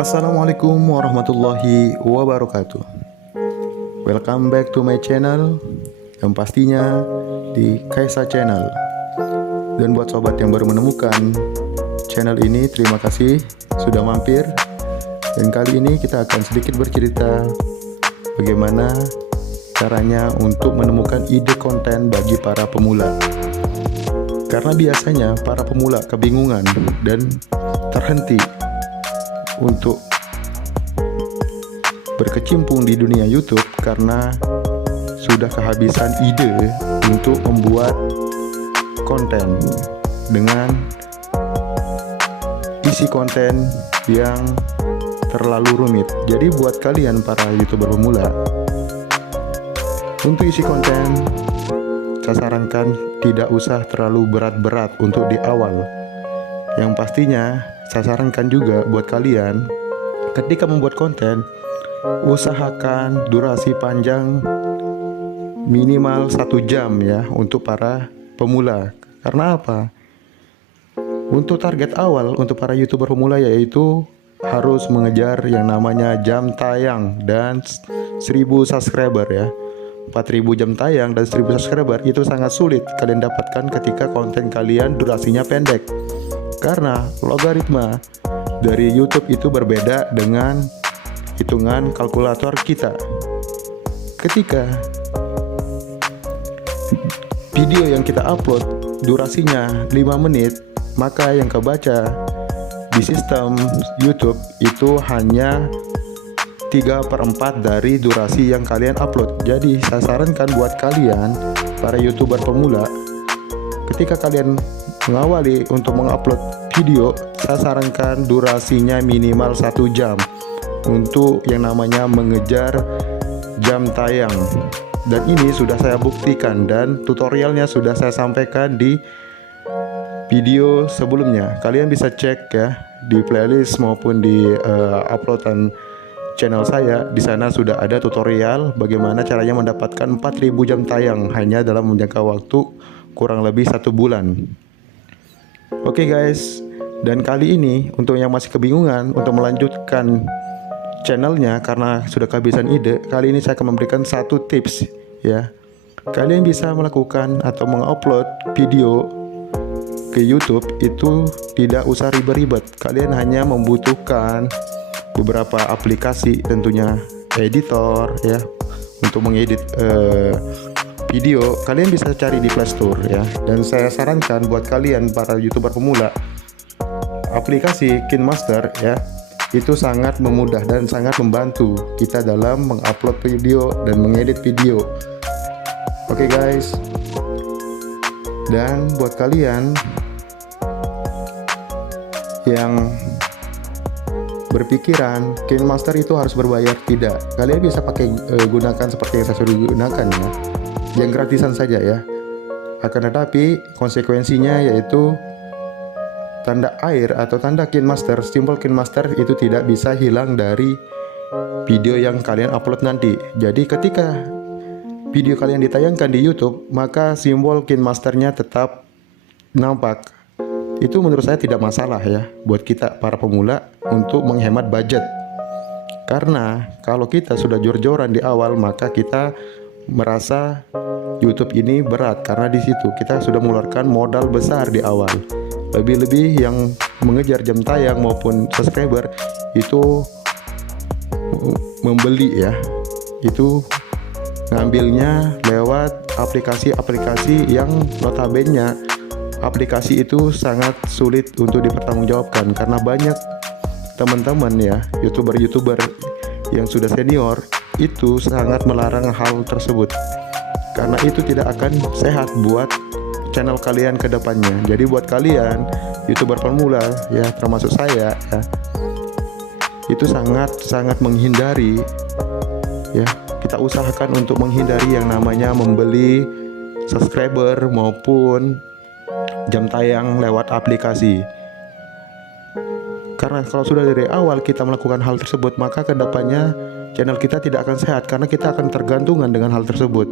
Assalamualaikum warahmatullahi wabarakatuh. Welcome back to my channel, yang pastinya di Kaisa Channel. Dan buat sobat yang baru menemukan channel ini, terima kasih sudah mampir. Dan kali ini kita akan sedikit bercerita bagaimana caranya untuk menemukan ide konten bagi para pemula. Karena biasanya para pemula kebingungan dan terhenti untuk berkecimpung di dunia YouTube karena sudah kehabisan ide untuk membuat konten dengan isi konten yang terlalu rumit. Jadi buat kalian para YouTuber pemula, untuk isi konten saya sarankan tidak usah terlalu berat-berat untuk di awal. Yang pastinya saya sarankan juga buat kalian ketika membuat konten, usahakan durasi panjang minimal 1 jam ya untuk para pemula. Karena apa? Untuk target awal untuk para YouTuber pemula yaitu harus mengejar yang namanya jam tayang dan 1000 subscriber ya. 4000 jam tayang dan 1000 subscriber itu sangat sulit kalian dapatkan ketika konten kalian durasinya pendek. Karena logaritma dari YouTube itu berbeda dengan hitungan kalkulator kita. Ketika video yang kita upload durasinya 5 menit, maka yang kebaca di sistem YouTube itu hanya 3/4 dari durasi yang kalian upload. Jadi saya sarankan buat kalian para YouTuber pemula, ketika kalian mengawali untuk mengupload video, saya sarankan durasinya minimal 1 jam untuk yang namanya mengejar jam tayang. Dan ini sudah saya buktikan dan tutorialnya sudah saya sampaikan di video sebelumnya. Kalian bisa cek ya di playlist maupun di uploadan channel saya. Di sana sudah ada tutorial bagaimana caranya mendapatkan 4000 jam tayang hanya dalam menjangka waktu kurang lebih 1 bulan. Oke guys, dan kali ini untuk yang masih kebingungan untuk melanjutkan channelnya karena sudah kehabisan ide, kali ini saya akan memberikan 1 tips ya. Kalian bisa melakukan atau mengupload video ke YouTube itu tidak usah ribet-ribet. Kalian hanya membutuhkan beberapa aplikasi, tentunya editor ya untuk mengedit video. Kalian bisa cari di Play Store ya. Dan saya sarankan buat kalian para YouTuber pemula, aplikasi KineMaster ya, itu sangat memudah dan sangat membantu kita dalam mengupload video dan mengedit video. Oke guys. Dan buat kalian yang berpikiran KineMaster itu harus berbayar, tidak. Kalian bisa pakai gunakan seperti yang saya sudah gunakan ya, yang gratisan saja ya. Akan tetapi konsekuensinya yaitu tanda air atau tanda KineMaster, simbol KineMaster itu tidak bisa hilang dari video yang kalian upload nanti. Jadi ketika video kalian ditayangkan di YouTube, maka simbol KineMasternya tetap nampak. Itu menurut saya tidak masalah ya buat kita para pemula untuk menghemat budget. Karena kalau kita sudah jor-joran di awal, maka kita merasa YouTube ini berat karena di situ kita sudah mengeluarkan modal besar di awal. Lebih-lebih yang mengejar jam tayang maupun subscriber itu membeli ya. Itu ngambilnya lewat aplikasi-aplikasi yang notabene aplikasi itu sangat sulit untuk dipertanggungjawabkan karena banyak teman-teman ya YouTuber yang sudah senior itu sangat melarang hal tersebut karena itu tidak akan sehat buat channel kalian ke depannya. Jadi buat kalian YouTuber pemula ya, termasuk saya ya, itu sangat menghindari ya, kita usahakan untuk menghindari yang namanya membeli subscriber maupun jam tayang lewat aplikasi. Karena kalau sudah dari awal kita melakukan hal tersebut, maka kedepannya channel kita tidak akan sehat karena kita akan tergantungan dengan hal tersebut.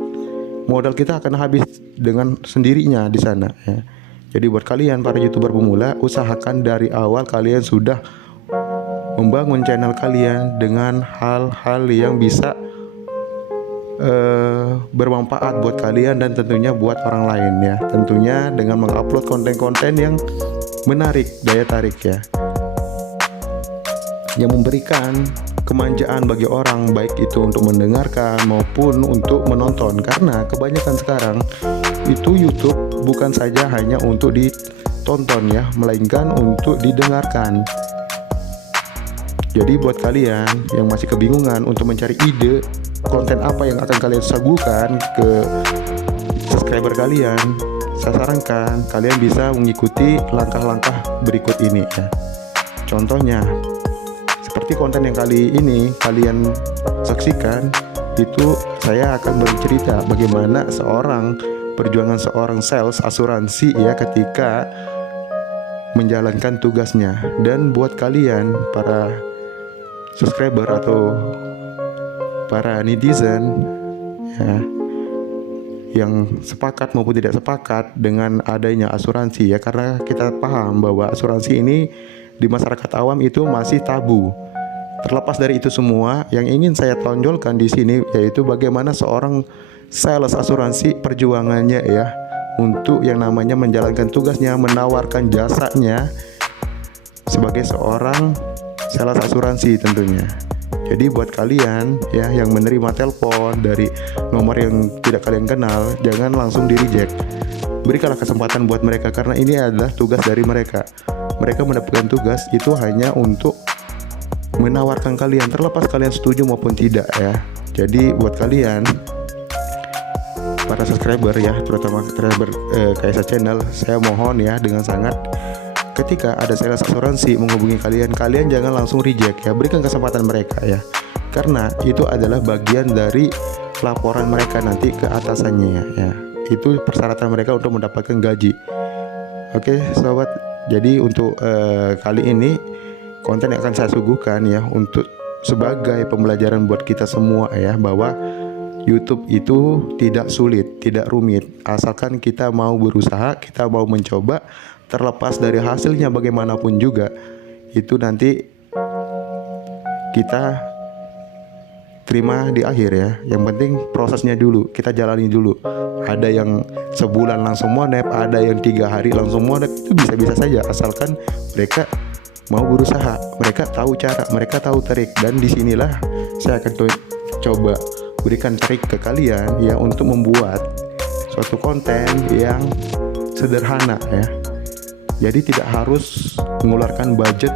Modal kita akan habis dengan sendirinya di sana ya. Jadi buat kalian para YouTuber pemula, usahakan dari awal kalian sudah membangun channel kalian dengan hal-hal yang bisa bermanfaat buat kalian dan tentunya buat orang lain ya. Tentunya dengan mengupload konten-konten yang menarik, daya tarik ya, yang memberikan kemanjaan bagi orang, baik itu untuk mendengarkan maupun untuk menonton. Karena kebanyakan sekarang itu YouTube bukan saja hanya untuk ditonton ya, melainkan untuk didengarkan. Jadi buat kalian yang masih kebingungan untuk mencari ide konten apa yang akan kalian sagukan ke subscriber kalian, saya sarankan kalian bisa mengikuti langkah-langkah berikut ini ya. Contohnya seperti konten yang kali ini kalian saksikan, itu saya akan bercerita bagaimana perjuangan seorang sales asuransi ya ketika menjalankan tugasnya. Dan buat kalian para subscriber atau para netizen ya, yang sepakat maupun tidak sepakat dengan adanya asuransi ya, karena kita paham bahwa asuransi ini di masyarakat awam itu masih tabu. Terlepas dari itu semua, yang ingin saya tonjolkan di sini yaitu bagaimana seorang sales asuransi perjuangannya ya untuk yang namanya menjalankan tugasnya, menawarkan jasanya sebagai seorang sales asuransi tentunya. Jadi buat kalian ya yang menerima telepon dari nomor yang tidak kalian kenal, jangan langsung di reject. Berikanlah kesempatan buat mereka, karena ini adalah tugas dari mereka. Mereka mendapatkan tugas itu hanya untuk menawarkan kalian, terlepas kalian setuju maupun tidak ya. Jadi buat kalian para subscriber ya, terutama subscriber KSA Channel, saya mohon ya dengan sangat, ketika ada sales asuransi menghubungi kalian, kalian jangan langsung reject ya. Berikan kesempatan mereka ya, karena itu adalah bagian dari laporan mereka nanti ke atasannya ya. Itu persyaratan mereka untuk mendapatkan gaji. Oke sobat, jadi untuk kali ini konten yang akan saya suguhkan ya untuk sebagai pembelajaran buat kita semua ya, bahwa YouTube itu tidak sulit, tidak rumit, asalkan kita mau berusaha, kita mau mencoba. Terlepas dari hasilnya bagaimanapun juga, itu nanti kita terima di akhir ya. Yang penting prosesnya dulu, kita jalani dulu. Ada yang sebulan langsung monep, ada yang 3 hari langsung monep, itu bisa-bisa saja asalkan mereka mau berusaha, mereka tahu cara, mereka tahu trik. Dan disinilah saya akan coba berikan trik ke kalian ya untuk membuat suatu konten yang sederhana ya. Jadi tidak harus mengeluarkan budget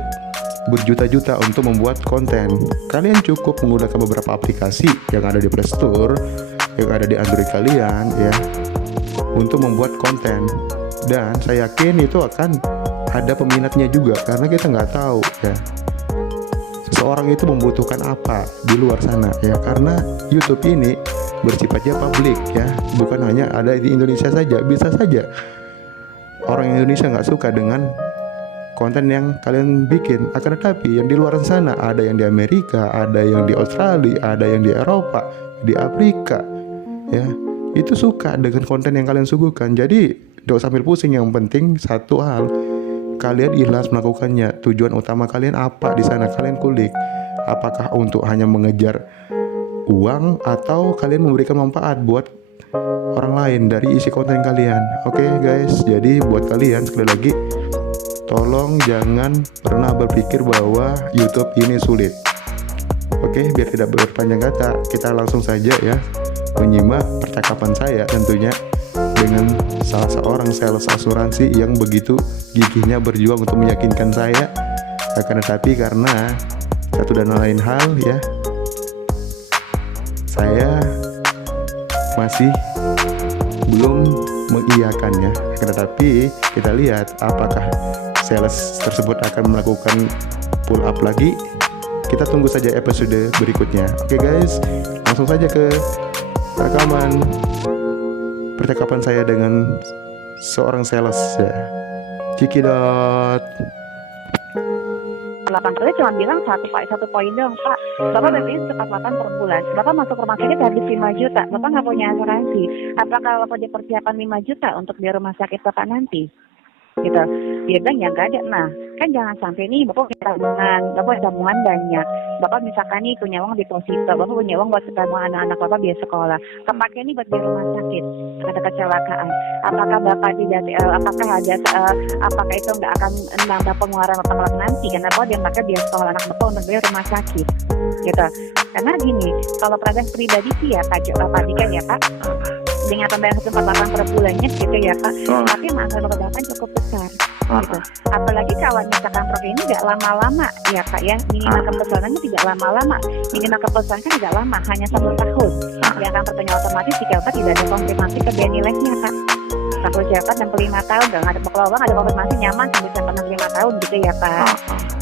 berjuta-juta untuk membuat konten. Kalian cukup menggunakan beberapa aplikasi yang ada di Play Store, yang ada di Android kalian ya, untuk membuat konten. Dan saya yakin itu akan ada peminatnya juga, karena kita nggak tahu ya seseorang itu membutuhkan apa di luar sana ya. Karena YouTube ini bersifatnya publik ya, bukan hanya ada di Indonesia saja. Bisa saja orang Indonesia nggak suka dengan konten yang kalian bikin, akan tetapi yang di luar sana, ada yang di Amerika, ada yang di Australia, ada yang di Eropa, di Afrika ya, itu suka dengan konten yang kalian suguhkan. Jadi tidak usah sambil pusing, yang penting satu hal, kalian ikhlas melakukannya. Tujuan utama kalian apa di sana, kalian kulik. Apakah untuk hanya mengejar uang atau kalian memberikan manfaat buat orang lain dari isi konten kalian. Oke guys, jadi buat kalian sekali lagi, tolong jangan pernah berpikir bahwa YouTube ini sulit. Oke, biar tidak berpanjang kata, kita langsung saja ya menyimak percakapan saya tentunya dengan salah seorang sales asuransi yang begitu gigihnya berjuang untuk meyakinkan saya. Akan tetapi karena satu dan lain hal ya, saya masih belum mengiyakannya. Tetapi kita lihat apakah sales tersebut akan melakukan pull up lagi. Kita tunggu saja episode berikutnya. Oke guys, langsung saja ke rekaman percakapan saya dengan seorang sales ya. Cikidot. 8 kali cuma bilang satu poin dong, Pak. Bapak BPJS 48 per bulan. Bapak masuk rumah sakit habis 5 juta. Bapak nggak punya asuransi. Apakah Bapak punya persiapan 5 juta untuk di rumah sakit Bapak nanti? gitu. Dia bilang ya nggak ada. Nah, kan jangan sampai nih Bapak punya tabungan banyak. Bapak misalkan nih punya uang deposito, Bapak punya uang buat tabungan anak-anak Bapak biaya sekolah. Kepake nih buat biaya rumah sakit, ada kecelakaan. Apakah Bapak tidak apakah itu nggak akan nambah pengeluaran Bapak nanti? Karena Bapak dia pakai biaya sekolah anak Bapak untuk biaya rumah sakit. Gitu. Karena gini, kalau peradaban pribadi sih ya Pak Dika ya Pak, dengan pembayaran 148 per bulannya gitu ya Pak, tapi masalah Bapak cukup besar. Gitu. Apalagi kalau misalkan program ini tidak lama-lama ya Pak ya, minimal kepesanannya tidak lama-lama, minimal kepesanan kan tidak lama, hanya 1 tahun. Yang akan pertanyaan otomatis jika Bapak tidak ada konfirmasi ke biaya nilainya Pak. Satu jabat 65 tahun, nggak ada peluang, ada konfirmasi nyaman sampai 65 tahun gitu ya Pak.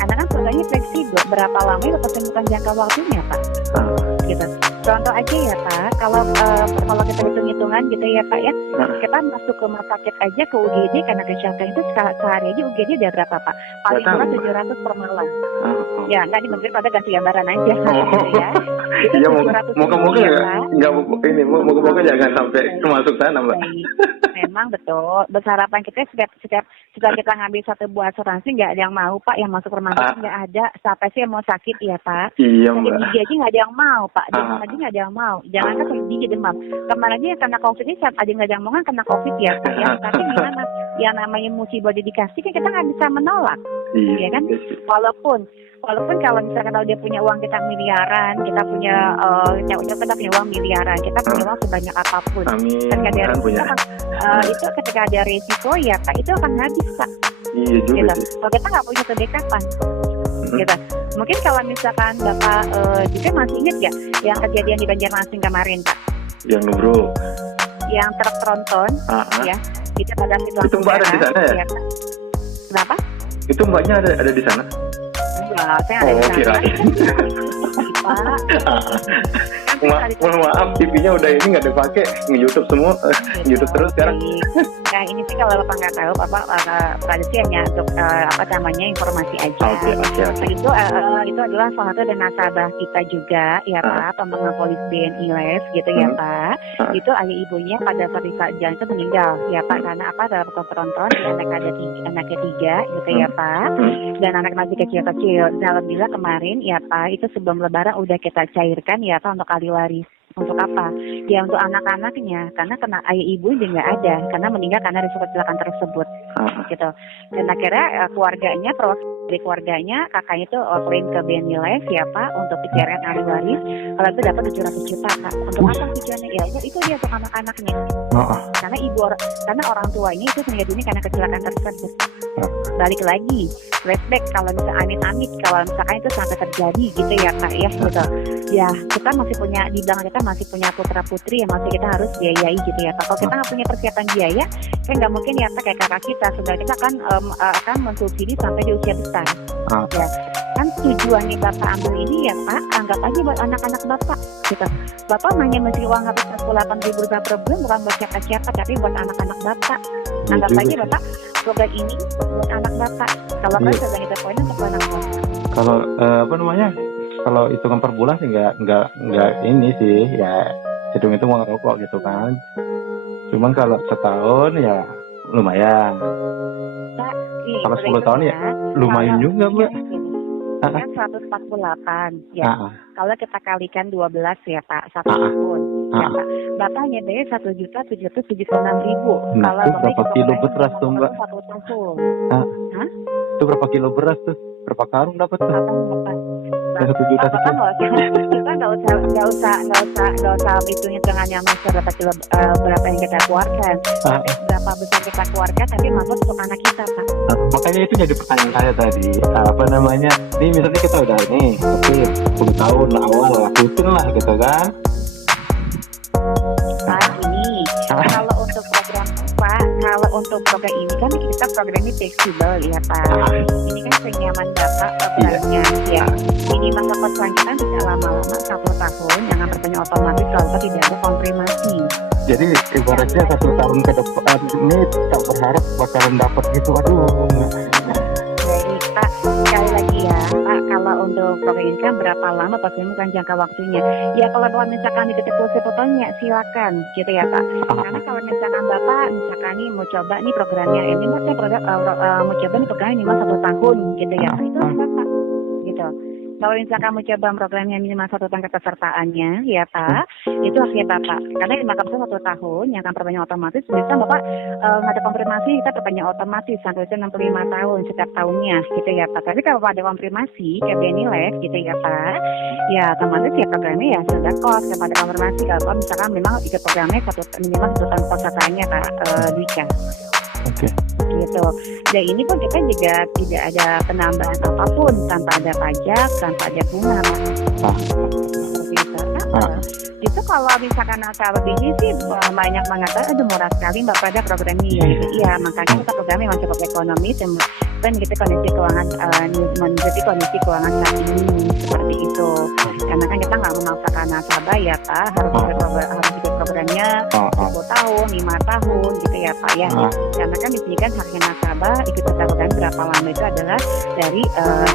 Karena kan programnya fleksibel, berapa lama itu bukan jangka waktunya Pak. Gitu. Contoh aja ya Pak, kalau kita hitung-hitungan gitu ya Pak ya, kita masuk ke rumah sakit aja ke UGD karena kecelakaan itu sehari aja UGD udah berapa Pak? Paling murah 700 per malam. Ya, nggak dimungkin pada ganti gambaran aja. Gitu ya. Iya, moga-moga moga-moga jangan sampai masuk sana Mbak. Memang betul. Berharapan kita setiap kita ngambil satu buah asuransi nggak ada yang mau Pak, yang masuk rumah sakit nggak ada. Sampai sih yang mau sakit ya Pak. Iya Sakit Mbak. gigi aja nggak ada yang mau Pak. Demam aja nggak ada yang mau. Jangan kan sakit gigi demam. Kemarin aja karena COVID ini saat ada nggak ada yang mau kan kena COVID ya Pak ya. Tapi gimana? Yang namanya musibah dikasih kan kita nggak bisa menolak. Iya kan? Walaupun kalau misalkan kalau dia punya uang kita miliaran, kita punya uang miliaran, kita punya uang sebanyak apapun. Ketika ada resiko, itu ketika ada resiko ya Pak, itu akan habis Pak. Iya juga. Gitu. Kalau kita nggak punya kedekatan, gitu. Mungkin kalau misalkan Bapak juga masih ingat ya yang kejadian di Banjarmasin kemarin Pak? Yang Nurul. Yang truk tronton, ya. Itu pada situasi. Itu Mbak ada di sana ya? Pak. Kenapa? Itu Mbaknya ada di sana? Enggak, saya ada di sana. Kirain. Pak. Maaf, TV-nya udah ini nggak dipakai, nge-YouTube semua, YouTube terus sekarang. Nah ini sih kalau Bapak nggak tahu, Bapak sih hanya untuk informasi aja. Okay. Itu adalah salah satu dari nasabah kita juga, ya Pak, pemegang polis BNI Les, gitu ya Pak. Itu ayah ibunya pada saat jalan itu meninggal, ya Pak, karena apa? Dalam penonton, anaknya 3, gitu ya Pak. Dan anak masih kecil-kecil. Alhamdulillah kemarin, ya Pak, itu sebelum Lebaran udah kita cairkan, ya Pak, untuk ahli waris. Untuk apa? Ya untuk anak-anaknya, karena ayah ibu dia nggak ada, karena meninggal karena risiko kecelakaan tersebut, gitu. Dan akhirnya keluarganya, dari keluarganya, kakaknya itu klaim ke BNI Life ya Pak untuk pencarian ahli waris. Kalau itu dapat 700 juta Pak. Untuk apa tujuannya? Ya itu dia untuk anak-anaknya. Karena orang tuanya itu meninggal dunia karena kecelakaan tersebut. Balik lagi, flashback kalau misalnya amit-amit, kalau misalkan itu sampai terjadi gitu ya Pak ya, gitu. Ya kita masih punya, di belakang kita masih punya putra-putri yang masih kita harus biayai gitu ya Pak. Kalau kita nggak punya persiapan biaya, kan nggak mungkin ya Pak kayak kakak kita. Sudah kita akan mensubsidi sampai di usia besar. Ya kan tujuannya Bapak ambil ini ya Pak, anggap aja buat anak-anak Bapak gitu. Bapak hanya mesti uang 148.000 rupiah per bulan bukan buat siapa-siapa, tapi buat anak-anak Bapak. Anggap aja Bapak program ini buat anak Bapak. Kalau kan sudah kita poin untuk anak Bapak. Kalau kalau hitungan per bulan sih nggak ini sih ya, hitung uang rokok gitu kan. Cuman kalau setahun ya lumayan. Kalau 10 tahun ya lumayan juga Mbak. Kan 148 ya. Kalau kita kalikan 12 ya Pak, 1 tahun. Ya Pak. Bapak hanya bayar 1.776.000. Kalau berapa kilo beras tuh Mbak? 1 tahun. Itu berapa kilo beras tuh? Berapa karung dapat tuh? 1 juta kita nggak usah hitung-hitungannya mas berapa kilo berapa yang kita keluarkan, tapi berapa besar kita keluarkan, tapi mampu untuk anak kita Pak. Makanya itu jadi pertanyaan saya tadi, nih misalnya kita udah tapi 10 tahun awal lah, rutin lah gitu kan. Kalau untuk program Pak, kalau untuk program ini kan kita programnya fleksibel ya Pak. Ini kan senyaman Bapak programnya ya. Minimal kepelanjutan tidak lama-lama 1 tahun, jangan pertanyaan otomatis kalau tidak ada konfirmasi. Jadi ibaratnya 1 tahun ke depan ini tak berharap bakalan dapat gitu, aduh. Jadi Pak, sekali lagi ya Pak, kalau untuk program ini kan berapa lama bukan jangka waktunya. Ya kalau misalkan diketik fotonya silakan gitu ya Pak. Karena kalau misalkan Bapak misalkan nih mau coba nih programnya ini mau coba nih programnya minimal 1 tahun gitu ya Pak. Itu Bapak gitu. Kalau misalkan mau coba programnya minimal 1 tahun kepesertaannya, ya Pak, itu haknya Bapak. Karena maka 1 tahun yang akan perpanjang otomatis, bisa Bapak nggak ada konfirmasi, kita perpanjang otomatis sampai 65 tahun setiap tahunnya, gitu ya Pak. Tapi kalau ada konfirmasi ke BNI Live, gitu ya Pak, ya otomatis ya programnya ya sudah kos kepada konfirmasi. Kalau misalkan memang ikut programnya minimal 1 tahun pesertaannya Pak Dwika. Oke. Gitu. Dan ini pun kita juga tidak ada penambahan apapun, tanpa ada pajak, tanpa ada bunga, Pak. Seperti itu. Itu kalau misalkan nasabah biji sih banyak mengatakan aduh murah sekali Mbak pada program ini. Iya, makanya kita programnya memang cukup ekonomis dan kita kondisi keuangan menjadi kondisi keuangan saat ini seperti itu. Karena kan kita nggak memaksakan nasabah ya Pak, harus ikut programnya 10 tahun, 5 tahun gitu ya Pak ya. Karena kan di sini kan haknya nasabah ikut program berapa lama itu adalah dari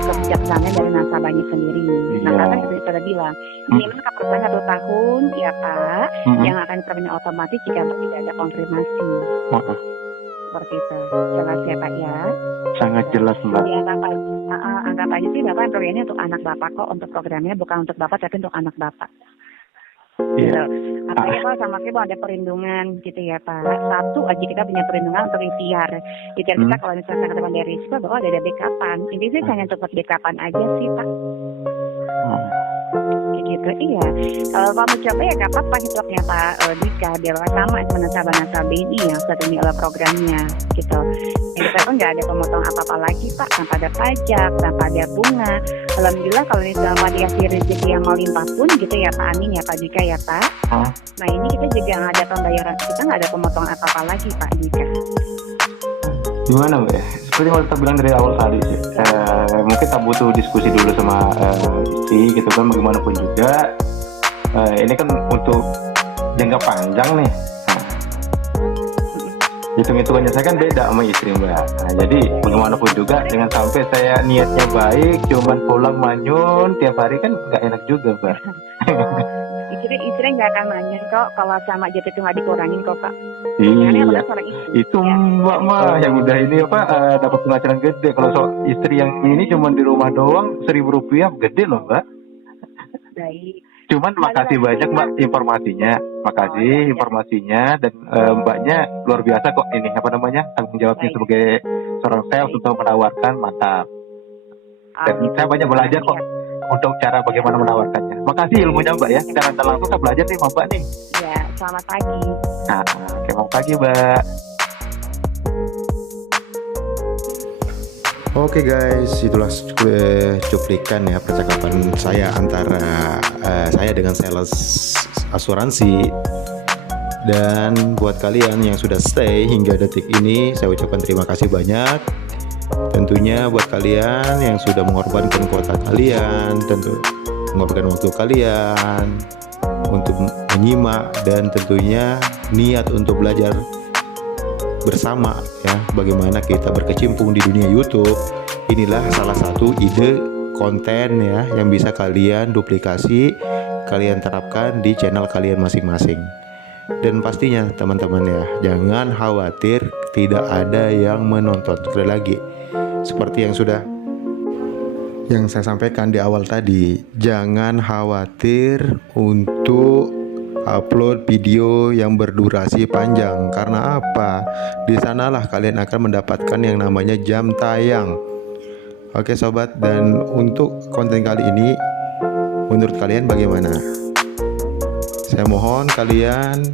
kebijaksanaan dari nasabahnya sendiri. Nah kan kita sudah bilang minimal kapasitas 1 tahun ya Pak, yang akan diperpanjang otomatis jika tidak ada konfirmasi. Seperti itu. Jelas ya Pak ya? Sangat jelas Mbak. Ya, anggap aja sih Bapak program ini untuk anak Bapak kok, untuk programnya bukan untuk Bapak tapi untuk anak Bapak. Gitu. Apalagi kalau sama kita ada perlindungan gitu ya Pak. Satu aja kita punya perlindungan untuk ikhtiar. Jadi kita kalau misalnya ketemu dari risiko bahwa ada backupan. Intinya sih hanya untuk backupan aja sih Pak. Gitu iya. Kalau kamu coba ya nggak apa-apa hitupnya Pak Dika biar sama dengan nasabah-nasabah ini yang saat ini oleh programnya gitu. Yang kita pun nggak ada pemotong apa-apa lagi Pak, tanpa ada pajak, tanpa ada bunga. Alhamdulillah kalau misalnya dikasih rezeki yang melimpah pun gitu ya Pak, amin ya Pak Dika ya Pak. Nah ini kita juga nggak ada pembayaran, kita nggak ada pemotongan apa-apa lagi Pak Dika. Gimana Mbak? Seperti yang kita bilang dari awal tadi sih, mungkin kita butuh diskusi dulu sama istri gitu kan, bagaimanapun juga ini kan untuk jangka panjang nih. Hitung-hitungannya saya kan beda sama istri Mbak. Nah, jadi bagaimanapun juga dengan sampai saya niatnya baik, cuman pulang manyun tiap hari kan nggak enak juga Mbak. Istri nggak akan manyun kok kalau sama jatuh itu nggak dikurangin kok Pak. Iya, itu Mbak mah yang udah ini apa dapat penghasilan gede. Kalau istri yang ini cuma di rumah doang Rp1.000 gede loh Mbak. Baik. Cuman makasih banyak Mbak informasinya, informasinya dan Mbaknya luar biasa kok ini apa namanya tanggung jawabnya sebagai seorang sales untuk menawarkan mantap. Dan saya banyak belajar kok untuk cara bagaimana menawarkannya. Makasih ilmunya Mbak ya. Secara langsung saya belajar nih sama Mbak nih. Iya, selamat pagi. Nah, selamat pagi Mbak. Oke guys, itulah cuplikan ya percakapan saya antara saya dengan sales asuransi. Dan buat kalian yang sudah stay hingga detik ini, saya ucapkan terima kasih banyak. Tentunya buat kalian yang sudah mengorbankan kuota kalian, tentu mengorbankan waktu kalian untuk menyimak dan tentunya niat untuk belajar bersama ya bagaimana kita berkecimpung di dunia YouTube. Inilah salah satu ide konten ya yang bisa kalian duplikasi, kalian terapkan di channel kalian masing-masing. Dan pastinya teman-teman ya, jangan khawatir tidak ada yang menonton. Sekali lagi seperti yang saya sampaikan di awal tadi, jangan khawatir untuk upload video yang berdurasi panjang. Karena apa? Di sanalah kalian akan mendapatkan yang namanya jam tayang. Oke sobat, dan untuk konten kali ini menurut kalian bagaimana? Saya mohon kalian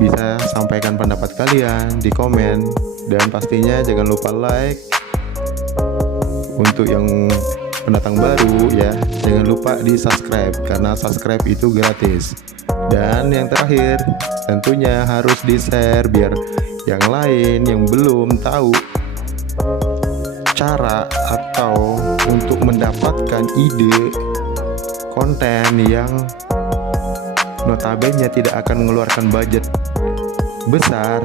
bisa sampaikan pendapat kalian di komen, dan pastinya jangan lupa like. Untuk yang pendatang baru ya, jangan lupa di subscribe karena subscribe itu gratis. Dan yang terakhir tentunya harus di share biar yang lain yang belum tahu cara atau untuk mendapatkan ide konten yang notabene tidak akan mengeluarkan budget besar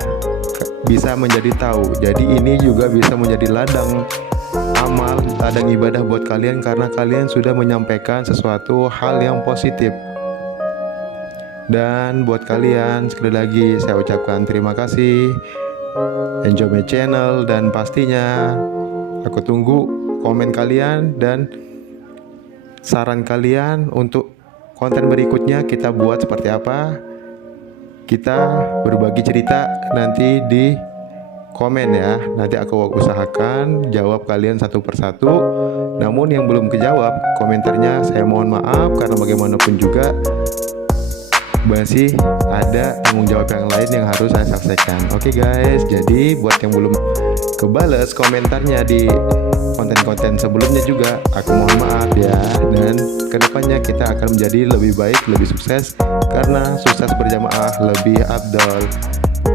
bisa menjadi tahu. Jadi ini juga bisa menjadi ladang amal, ladang ibadah buat kalian karena kalian sudah menyampaikan sesuatu hal yang positif. Dan buat kalian sekali lagi saya ucapkan terima kasih. Enjoy my channel dan pastinya aku tunggu komen kalian dan saran kalian untuk konten berikutnya kita buat seperti apa. Kita berbagi cerita nanti di komen ya. Nanti aku usahakan jawab kalian satu persatu. Namun yang belum kejawab komentarnya saya mohon maaf karena bagaimanapun juga masih ada tanggung jawab yang lain yang harus saya selesaikan. Oke guys, jadi buat yang belum kebales komentarnya di konten-konten sebelumnya juga aku mohon maaf ya. Dan kedepannya kita akan menjadi lebih baik, lebih sukses karena sukses berjamaah lebih afdol.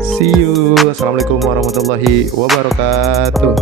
See you. Assalamualaikum warahmatullahi wabarakatuh.